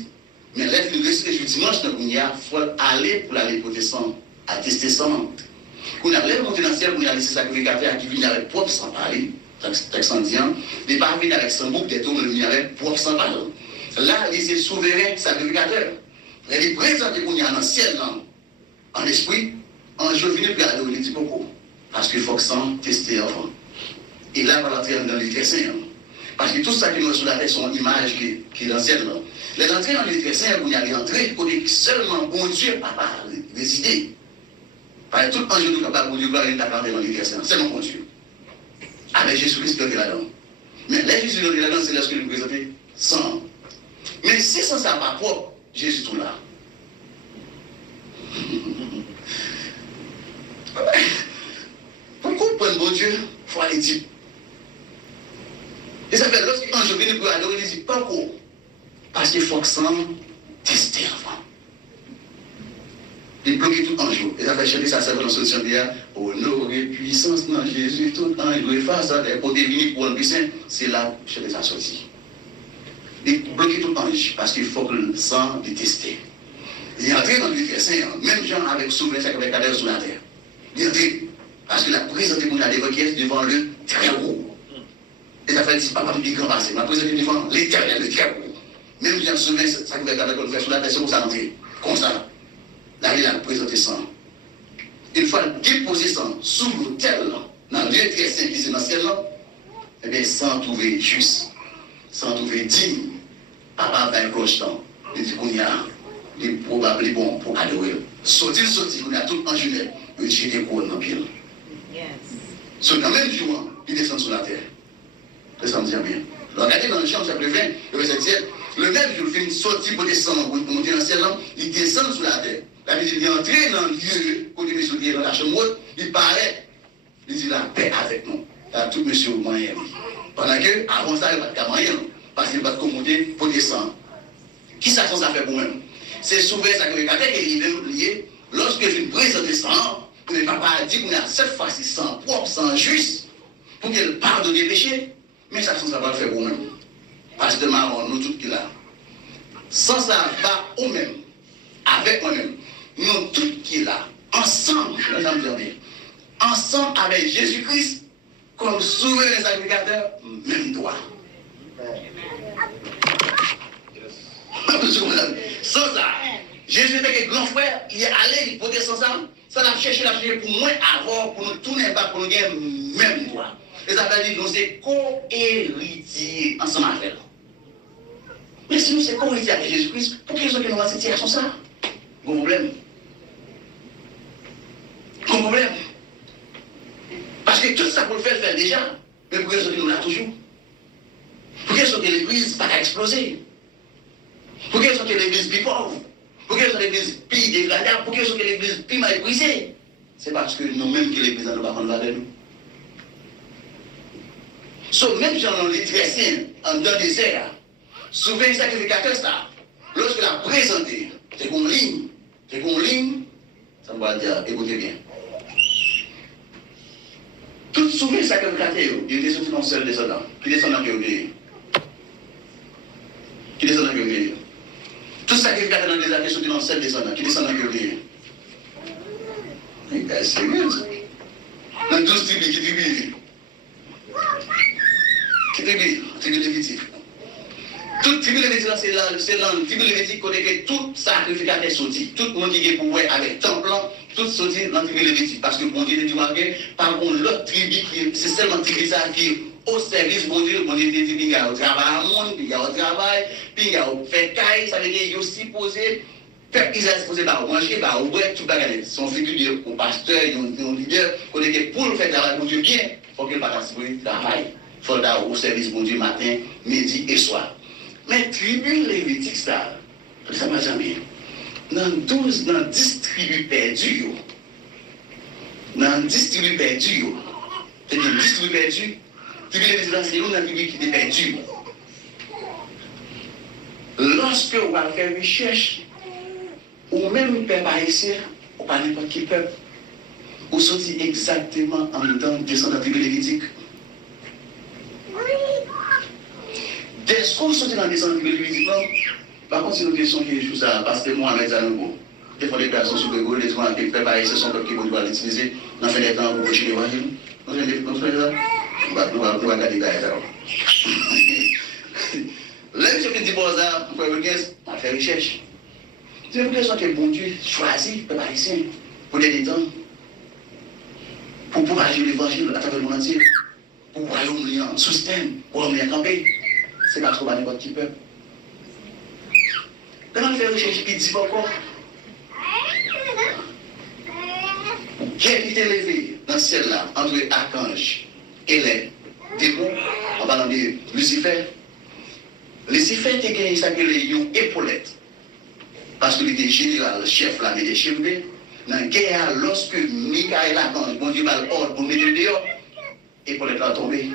mais l'être de ressuscité du dimanche, il faut aller pour aller porter sang, attester sang. Qu'on a l'air monté dans le ciel, qu'on a laissé sacrificateur qui vient avec propre sang parler, texte en disant, il n'est pas venu avec son bouc des tours, mais il vient avec propre sang parler. Là, il est souverain sacrificateur. Il est présenté qu'on y a dans le ciel, en esprit, en jour venu pour aller au lit du coco. Parce qu'il faut que sang tester avant. Et là, on va entrer dans le très saint. Parce que tout ça qui nous sur la tête sont images qui est dans le ciel. Les entrées dans le très saint, vous y allez entrer, vous connaissez seulement bon Dieu, papa, résider. Parce que tout ange nous capable de Dieu, gloire et t'accorder dans le très saint. C'est mon bon Dieu. Avec Jésus-Christ qui est là-dedans. Mais là, Jésus qui est là-dedans, c'est lorsque nous présentons sang. Mais si ça, ça va propre, Jésus tout là. Pour comprendre bon Dieu, il faut aller dire. Et ça fait lorsqu'un jour vient pour adorer, il dit pas quoi. Parce qu'il faut que ça tester avant. Il bloque tout un jour. Et ça fait chanter ça, ça va dans ce solution d'hier. Honneur et puissance dans Jésus, tout le temps, il doit faire ça. Pour devenir pour un puissant, c'est là que chanter ça sorti. Il bloque tout ange parce qu'il faut que le sang est testé. Il est entré dans le très saint, même gens avec souverain, ça avec cadavre sur la terre. Il est entré parce qu'il a présenté mon adévoquette devant le très haut. Et ça fait dire, papa, il dit grand passé. Il a présenté devant l'éternel, le très haut. Même gens souverain, ça avec cadavre sur la terre, c'est pour ça entrer. Comme ça. Là, il a présenté sang. Il faut déposer sang sous l'autel, dans le lieu très saint qui est dans le ciel, eh bien, sans trouver juste, sans trouver digne. Papa va cloche temps. Il dit qu'on y a des probables bons pour adorer. Sortir, qu'on a tout en juillet. Il dit des couronnes dans le pied. Sur le même jour, il descend sur la terre. Ça me dit bien. Regardez dans le champ, chapitre 20, le verset 7. Le même jour, il fait une sortie pour descendre, pour monter dans le ciel, il descend sur la terre. La vie, il est entré dans le lieu, côté monsieur qui est dans la chambre, il paraît, il dit la paix avec nous. Il a tout monsieur au moyen. Pendant que, avant ça, il n'y a pas de moyen. Parce qu'il va te monter pour descendre. Qui ça ça fait pour même? C'est souvent ça que le gars qui est oublié, lorsque je présente sang, le papa a dit qu'on a cette fois-ci sang propre, sang juste, pour qu'elle pardonne les péchés. Mais ça va le faire pour même. Parce que marron, nous tous qui là. Sans ça, va au même, avec moi-même, nous tous qui là, ensemble, ensemble avec Jésus-Christ, comme souverain sacrificateur, même droit. Sans ça, Jésus était un grand frère, il est allé, il votait sans ça. Ça l'a cherché pour moi avant, pour nous tourner pas, pour nous gagner même droit. Et ça veut dire que nous sommes co-héritiers ensemble avec elle. Mais si nous sommes co-héritiers avec Jésus-Christ, pour quelle raison que nous avons cette situation ça? Gros problème. Gros problème. Parce que tout ça pour le faire déjà, mais pour quelle raison que nous l'avons toujours? Pour quelle raison que l'église n'a pas explosé? Pour quelle raison que l'église est plus pauvre? Pour quelle raison que l'église est plus dégradable? Pour quelle raison que l'église est plus mal brisée? C'est parce que nous-mêmes que l'église n'a pas prendre la de nous. So, même si on est très sain, en dans le désert, souvent le sacrificateur, lorsque l'a présenté, c'est qu'on ligne, ça me va dire, écoutez bien. Tout souvent le sacrificateur, il était sorti dans le seul descendant, qui descendant qui est qui descendant qui est tout sacrificateur dans le désert, qui est sorti dans le seul descendant, qui descendant qui est c'est sérieux. Dans 12 tribus, qui tribus tribu Lévitique. Toute tribu Lévitique, c'est dans tribu Lévitique qu'on est tout sacrificateur sorti. Tout le monde qui est pour voir avec temple, tout sorti dans tribu Lévitique. Parce que bon Dieu dit, par contre, l'autre tribu, c'est seulement tribu ça qui au service, bon Dieu dit, il y a au travail, il y a au travail, puis il y a au fait caille, ça veut dire qu'il y a aussi posé. Fait qu'ils ont supposé manger, boire, tout bagage. Son figure de pasteur, un leader, qu'on est pour le faire travail pour Dieu bien, il faut qu'il participe au travail. Il faut aller au service pour Dieu matin, midi et soir. Mais tribu lévitique, ça m'a jamais. Dans 10 tribus perdues, dans 10 tribus perdues, c'est-à-dire 10 tribus perdues, tribu lévitique, c'est une tribu qui est perdue. Lorsque on va faire recherche, ou même peuple haïtien, ou pas n'importe quel peuple, ou sorti exactement en même temps descendre de la tribu lévitique. Dès qu'on sortit dans la descente de la tribu lévitique, par contre, c'est une question qui est juste ça, parce que moi, avec Zanougo, des fois, les personnes sur le Google, les gens qui peuvent haïtien sont peuple qui vont devoir l'utiliser dans le temps pour continuer à voir. Nous allons regarder ça. Là, je dis pour ça, pour on va faire recherche. C'est une question que bon Dieu choisit, peuple haïtien, pour des temps, pour pouvoir agir l'évangile à travers le monde entier, pour pouvoir aller en système, pour aller camper. C'est parce qu'on va n'importe qui peuple. Comment faire recherche qui dit encore? Qui était levé dans celle-là, entre archange et les démons, en parlant de Lucifer. Lucifer était gagné, ça s'appelle une épaulette. Parce qu'il était général, chef là, il était chef B. Dans la guerre, lorsque Michael l'archange, bon Dieu va l'ordre pour mettre dehors, épaulette va tomber.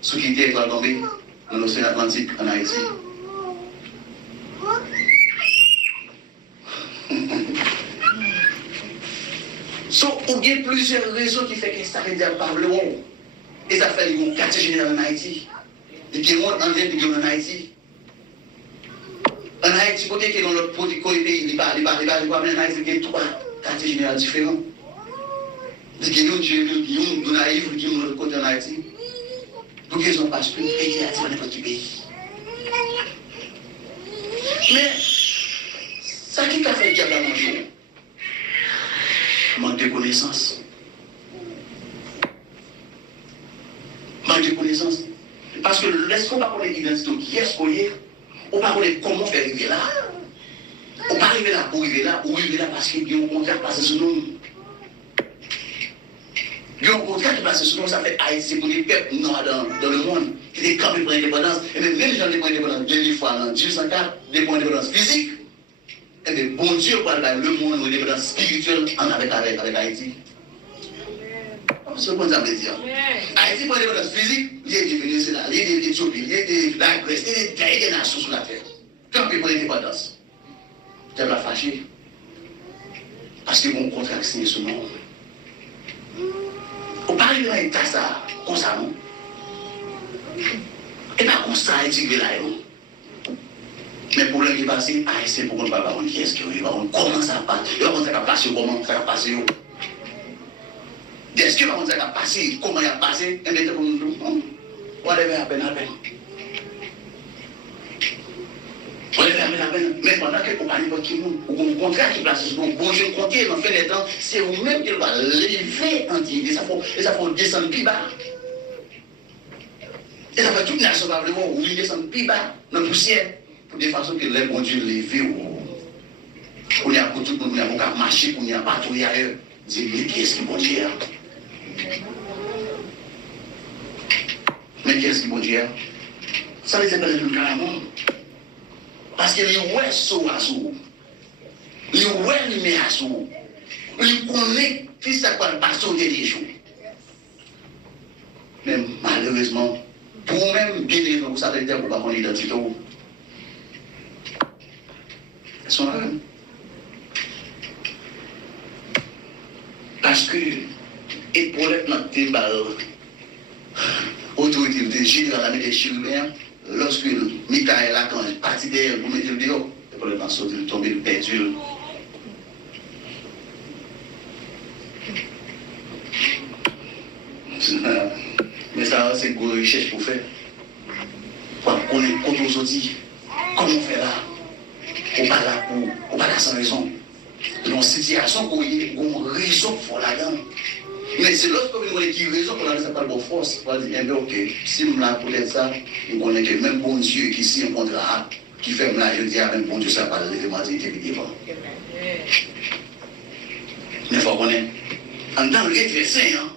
Ce qui était va tomber dans l'océan Atlantique en Haïti. Il y a plusieurs raisons qui font que ça fait dire par le haut. Et ça fait un quartier général en Haïti. Et qui monte en Inde, qui en Haïti. En Haïti, côté qui est dans l'autre pays, il va en Haïti, il y a trois quartiers généraux différents. Il y a un naïf, il y a un autre côté en Haïti. Pour qu'ils n'ont pas ce pays, il y a n'importe quel pays. Mais, ça qui a fait le diable à manger? Manque de connaissances. Manque de connaissances. Parce que lorsqu'on va connaître l'identité qui est-ce qu'on est, on va connaître comment faire arriver là. On va arriver là pour arriver là, ou arriver là parce qu'il y a un contrat qui passe sur nous. Il y a un contrat qui passe sur nous, ça fait Haïti pour les peuples noirs dans le monde, qui est campé pour l'indépendance. Et même les gens qui ont l'indépendance, deux fois en 1804, des points d'indépendance physique. Et bien, bon Dieu, pour le monde, nous devons spirituel en avec Haïti. C'est ce qu'on a dit. Haïti, pour l'indépendance physique, il est devenu, c'est là, il est d'Éthiopie, il est de la Grèce, il est des nations sur la terre. Quand il pour l'indépendance, tu vas fâcher. Parce que mon contrat signé ce nom. On parle de l'état ça, comme ça, non? Et pas comme ça, il dit là, non? Mais pour le qui passe, c'est pour qu'on ne va pas qui est-ce qu'il va comment ça passe, comment ça va passer, comment ça va passer. Est-ce que ça va passer, comment il va passer, et bien, on va lever à peine. On va lever fermer la peine. Mais pendant que vous parlez pas qui nous, ou au contraire qui place sur nous, bon Dieu compter dans fin des temps, c'est vous-même qui va lever en dignité. Et ça faut descendre plus bas. Et ça fait toute nation probablement où il descend plus bas dans la poussière. Pour de façon que les bon Dieu lever on y a pour tout le monde, on a marché, on y a patrouillé ailleurs. Dis, mais qui est-ce qui bon Dieu? Mais qui est-ce qui bon Dieu? Ça les appelle le carrément. Parce que les ouais sont à sous. Les ouais les met à sous. Les connaît qui ça quoi passer des jours. Mais malheureusement, pour même bien les gens, ça veut dire pour pas qu'on identité. Ils sont là. Parce que, et pour être notre débat, autorité de Gilles dans la des chirurgiens, lorsque Michael a quand parti derrière pour mettre le dehors, et pour le temps sauter, tomber, perdu. Mais ça, c'est une grosse recherche pour faire. Pour connaître comment on se dit, comment on fait là. On pas là sans raison. Dans une situation où il y a une raison pour la gamme. Mais c'est lorsque vous avez une raison pour la gamme, ça parle de force. On va dire, eh bien, ok, si je là pour être ça, on connaît que même bon Dieu qui signe un contrat, qui fait là, je dis, même bon Dieu, ça parle de l'élément de devant. Mais il faut qu'on ait. En tant que très saint,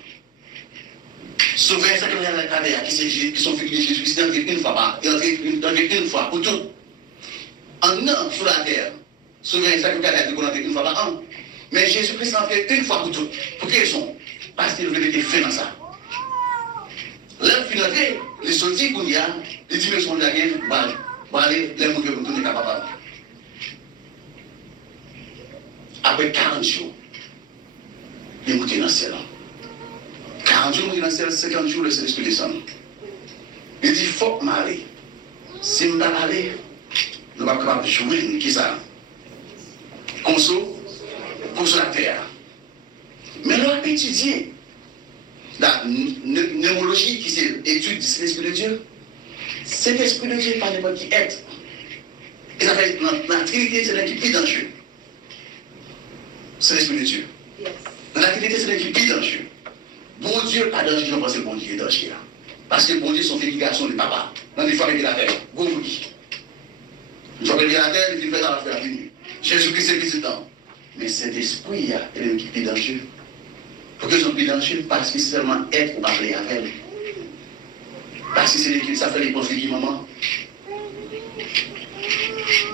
souvent, ça qui sont figurés de Jésus-Christ, il y une fois, une fois pour tout. En an sur la terre, souvent, ça qui une fois par an. Mais Jésus-Christ en fait une fois pour toutes. Pour quelle raison? Parce qu'il veut être fait dans ça. Là, finalement, les sorties qu'on y a, les dimensions de la guerre, vont aller, les mots que vous donnez capable. Après 40 jours, il est monté dans le ciel. 40 jours, il est dans le ciel, 50 jours, le Saint-Esprit descend. Il dit, il faut m'aller. Si je ne vais pas aller, nous ne sommes pas capables de jouer, qui ça? Consolateur. Mais nous avons étudié la pneumologie qui étudie l'Esprit de Dieu. Cet Esprit de Dieu n'est pas n'importe qui être. Et ça fait la Trinité, c'est l'équipe qui est dangereux. C'est l'Esprit de Dieu. Dans la Trinité, c'est l'équipe qui est dangereux. Bon Dieu, pas dangereux, non, parce que bon Dieu est dangereux. Parce que bon Dieu, son félication de papa. Dans les fois, il la terre. Go vous dit. Une fois qu'il la terre, il fait dans la faire venir. Jésus-Christ est visitant. Mais cet esprit est l'équipe qui est dangereux. Pourquoi ils sont plus dangereux? Parce que c'est seulement être pour parler avec elle. Parce que c'est l'équipe, ça fait les profils qui maman.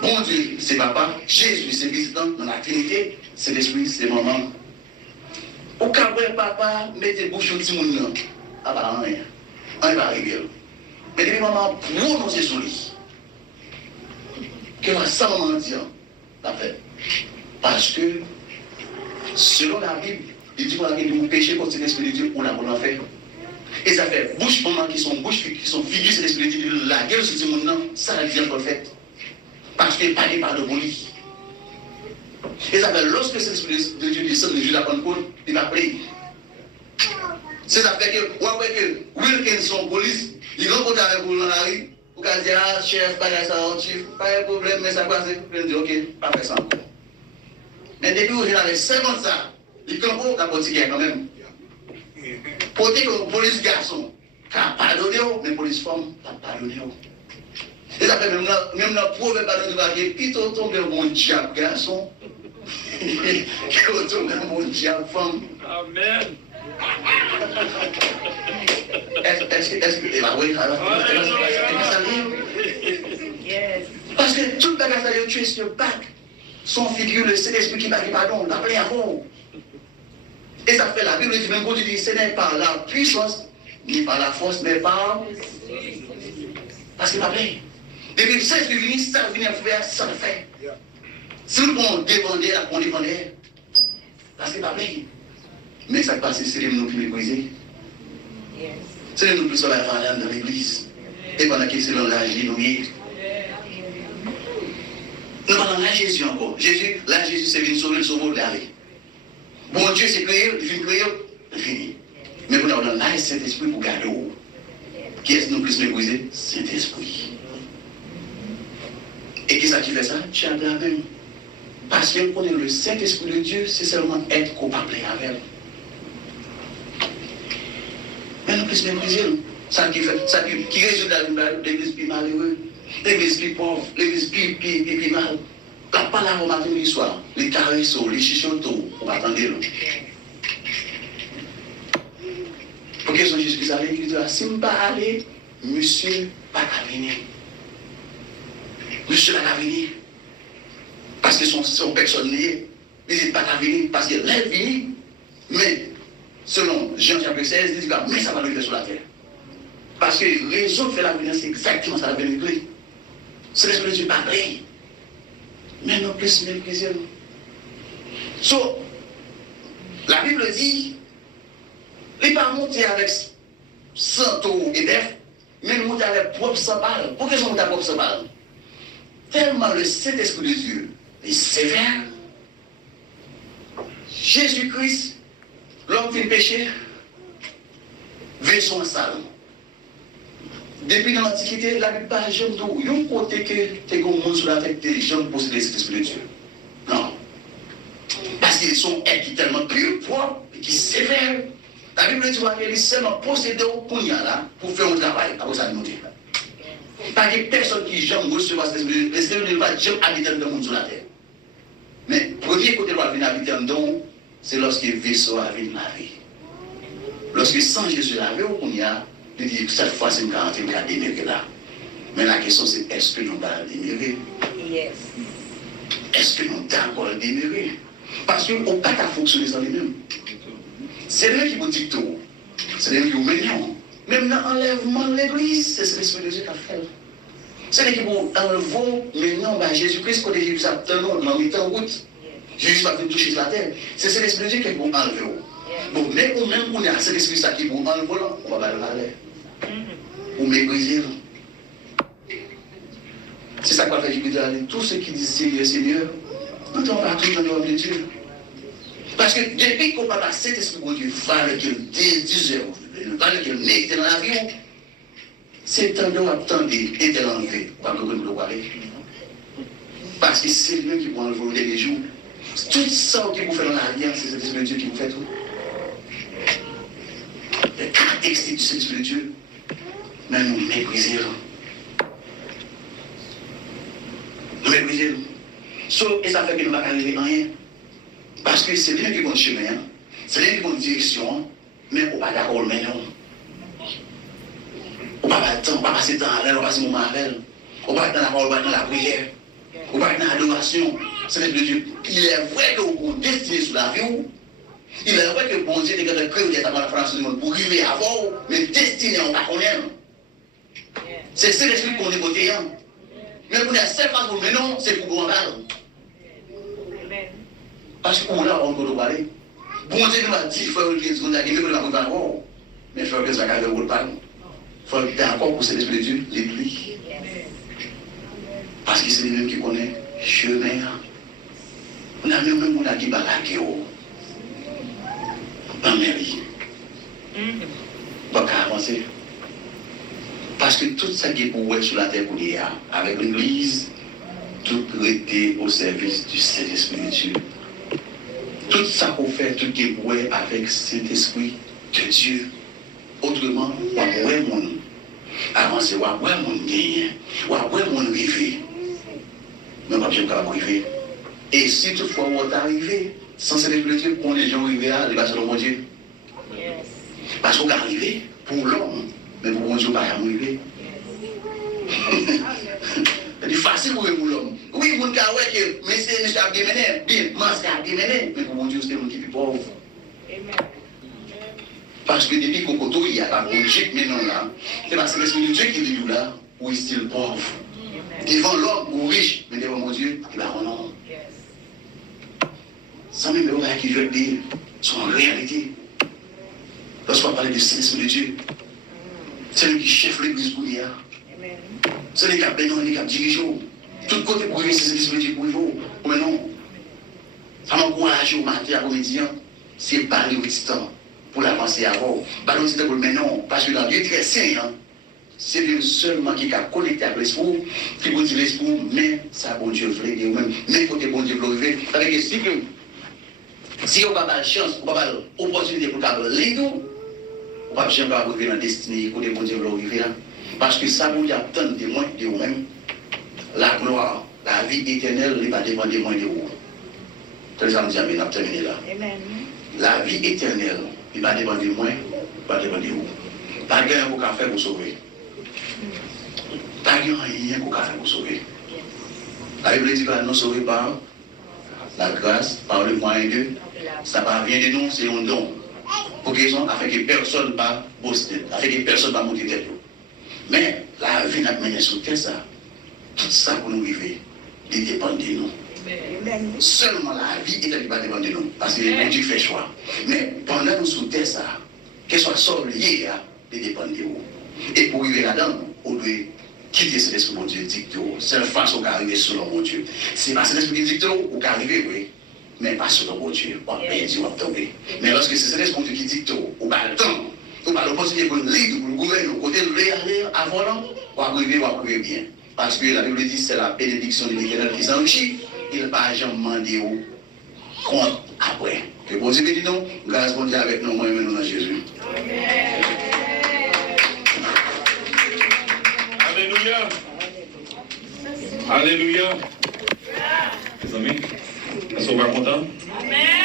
Bon Dieu, c'est papa. Jésus, c'est visitant. Dans la Trinité, c'est l'esprit, c'est maman. Au cas où papa mettez bouche au petit monde, ah bah rien. On va arriver. Mais depuis maman prononcer sur lui. Que va ça maman dire? La fait. Parce que, selon la Bible, il dit qu'on a de péché contre l'Esprit de Dieu, on a bon fait. Et ça fait bouche maman qui sont figures sur l'Esprit de Dieu, la gueule sur ce monde, ça la vie en fait. Parce qu'il n'y a pas de bolie. Et ça fait lorsque l'Esprit de Dieu descend le jour de la Pentecôte, il va prier. C'est ça fait que, Wilkinson, police, il rencontre avec vous dans la rue, vous allez dire, ah, chef, pas de problème, mais ça passe, vous dire, ok, pas faire ça encore. Mais depuis où j'avais 50 ça, il campo la politique quand même. Pour dire que police garçon, n'a pas pardonné, mais police femme, n'a pas pardonné. Et ça fait même la proverbe de plutôt tomber mon diable garçon, que tomber mon diable femme. Amen. Est-ce que, oui, alors, parce que toute la grâce de Dieu, sur le bac, son figure, le Saint-Esprit qui m'a dit pardon, l'a appelé avant. Et ça fait la Bible dit même quand tu dis, ce n'est pas la puissance, ni par la force, mais par. Parce qu'il m'a appelé. Depuis le Saint-Esprit venu, ça vient faire, ça le fait. Si nous pouvons demander, on dépendait. Parce qu'il m'a appelé. Mais ça passe, c'est les nous qui mépriser. C'est les nous plus sur la valeur dans l'église. Et pendant que c'est dans l'âge, nous y nous parlons de Jésus encore. Jésus, là, Jésus, c'est venu sauver le sauveur d'aller. Bon Dieu, c'est créé, il vient créer, fini. Mais vous avez là, Saint-Esprit pour garder où? Qui est-ce que nous plus mépriser? Saint-Esprit. Et qu'est-ce qui fait ça? Diable même. Parce qu'on connaît le Saint-Esprit de Dieu, c'est seulement être coupable avec elle. Mais nous plus mépriser. Ça qui résulte de l'église plus malheureuse, l'église plus pauvre, l'église plus mal. La parole au matin et soir, les caressos, les chichotos, on va attendre. Pour que son Jésus-Christ a l'église, si je ne vais pas aller, monsieur pas qu'à venir. Monsieur pas qu'à venir. Parce que son personne liée, il dit pas qu'à venir, parce qu'il est venu. Mais, selon Jean chapitre 16, il dit mais ça va arriver sur la terre. Parce que raison de faire la venir, c'est exactement ça la vérité. C'est l'esprit de Dieu pas vrai. Mais non plus méprisé. So, la Bible dit, il n'est pas monté avec 100 taureaux et d'œufs, mais il monte avec propre 100 balles. Pourquoi ils montent avec propre 100 balles? Tellement le Saint-Esprit de Dieu est sévère. Jésus-Christ, l'homme qui péché, veut son salle. Depuis l'Antiquité, la Bible pas jamais d'où. Il y a un côté que tu es comme monde sur la tête, des gens possédent cet esprit de Dieu. Non. Parce qu'ils sont tellement purs, propres, et qui sévères. La Bible dit qu'elle est seulement possédée au Kounia là pour faire un travail. Après ça, nous dit. Pas que personne qui jamais recevoir cet esprit de Dieu. L'esprit de Dieu ne va jamais habiter dans le monde sur la terre. Mais le premier côté de la vie habiter dedans, c'est lorsque le vaisseau a vu la vie. Lorsque sans Jésus la vie au Kounia, il dit cette fois c'est une quarantaine qui a déméré là. Mais la question c'est est-ce que nous allons démérer? Yes. Est-ce que nous allons encore démérer? Parce qu'on n'a pas qu'à fonctionner sans lui-même. C'est lui qui vous dit tout. C'est lui qui vous met. Même dans l'enlèvement de l'église, c'est l'esprit de Dieu qui a fait. C'est lui qui vous enlève maintenant Jésus-Christ, quand Jésus a tenu dans le temps en route. Jésus va venir toucher la terre. C'est l'esprit de Dieu qui vous enlève. Bon, mais ou même on a cet esprit qui vous enlève, on va pas le parler. Ou mépriser. C'est ça qu'on fait Jésus dire. Tous ceux qui disent Seigneur, Seigneur, nous ne sommes pas tous dans le nom de Dieu. Parce que depuis qu'on parle de cet esprit de Dieu, valeur qu'il désire, valeur qu'il n'est dans la vie, c'est un don attendre et de l'enlever. Pas que nous le voyons. Parce que c'est lui qui vous enlever les jours. Tout ça qui vous fait dans l'alliance, c'est cet esprit de Dieu qui vous fait tout. Les caractéristiques de cet esprit de Dieu, mais nous méprisons. Nous méprisons. Et ça fait que nous ne pouvons pas arriver à rien. Parce que c'est lui qui bon chemin, c'est lui qui bonne direction, mais on ne peut pas d'accord maintenant. On ne peut pas temps, on ne peut pas passer temps avec elle, on ne peut pas passer moment avec elle. On ne peut pas être dans la parole, on ne peut pas être dans la prière. On ne peut pas être dans l'adoration. C'est l'esprit de Dieu. Il est vrai que vous êtes destiné sur la vie. Il est vrai que bon Dieu est capable de créer des la France du monde pour arriver à vous, mais destiné, on ne peut pas connaître. C'est l'esprit qu'on est voté. Mais pour la seule façon mais non, c'est pour qu'on parle. Parce qu'on a encore de parler. Bon Dieu m'a dit, il faut que les gens aient dit, mais il faut que ça garde le parler. Il faut que tu aies encore pour cet esprit de Dieu, l'église. Parce que c'est lui-même qui connaît le chemin. On a même un qui balague dans mairie. Pas qu'à avancer. Parce que tout ça qui est pour sur la terre, avec l'église, tout était au service du Saint-Esprit de Dieu. Tout ça qu'on fait, tout qui est pour avec Saint-Esprit de Dieu. Autrement, on va voir mon avancer, on va voir mon gagner, on va voir mon arriver. Mais on va bien arriver. Et si toutefois on est arrivé, sans Saint-Esprit de Dieu, pour les gens arriver à les passer dans mon Dieu. Parce qu'on est arrivé pour l'homme, mais pour mon Dieu, on va arriver. C'est facile pour l'homme. Oui, mon cas, mais c'est un chef de ménage, bien, masque de ménage, mais pour mon Dieu, c'est un qui est pauvre. Parce que depuis qu'on côtoie, il y a la logique maintenant là, c'est parce que l'esprit de Dieu qui est là, où il est pauvre. Devant l'homme ou riche, mais devant mon Dieu, il va en nom. Sans même le qui veut dire son réalité. Lorsqu'on parle du Saint-Esprit de Dieu, c'est lui qui chef l'église pour lui. C'est lui qui a béni, qui a dirigé. Tout côté pour vivre, c'est l'esprit de Dieu pour vous. Mais non. Ça m'encourage au matin, à midi, c'est parler au petit temps pour l'avancer avant. Pas le temps pour le mais non. Parce que dans Dieu très saint, c'est lui seulement qui a connecté avec l'esprit, qui vous dit l'esprit, mais ça, bon Dieu, voulait dire, même, mais côté bon Dieu, voulait dire, avec si on n'a pas de chance, on n'a pas d'opportunité pour parler, on ne va pas jamais arriver dans la destinée, côté bon Dieu, voulait arriver là. Parce que ça, bon Dieu, attend de moi, de vous-même, la gloire, la vie éternelle, il va dépendre de moi, de vous. C'est ça, on a terminé là. La vie éternelle, il va dépendre de moi, il va dépendre de vous. Pas de rien pour faire pour sauver. Pas de rien pour faire pour sauver. La Bible dit que nous sauver par la grâce, par le moyen de ça va vient de nous, c'est un don. Pour raison, afin que personne ne va poster, afin que personne ne va monter tête. Mais la vie n'a mené sur terre, ça. Tout ça pour nous vivre, il dépend de nous. Seulement la vie est qui va dépendre de nous. Parce que Dieu fait choix. Mais pendant nous sous terre, ça, qu'elle soit lié, il dépend de vous. Et pour arriver là-dedans, on doit quitter cet esprit mon Dieu dicte. C'est la façon d'arriver selon mon Dieu. C'est pas cet esprit qui dicte ou qu'arriver, oui. Mais pas selon mon Dieu. On va perdre, on va tomber. Mais lorsque c'est cet esprit mon Dieu qui dicte, on va le temps. On va l'opportunité pour le leader, pour le gouvernement, côté de aller avant là, on va arriver bien. Parce que la Bible dit c'est la bénédiction de l'Éternel qui s'enrichit. Il ne va pas jamais demander au compte après. Que bon Dieu bénisse nous, grâce bon Dieu avec nous, moi et nous dans Jésus. Alléluia. Alléluia. Les amis, est-ce qu'on va content? Amen.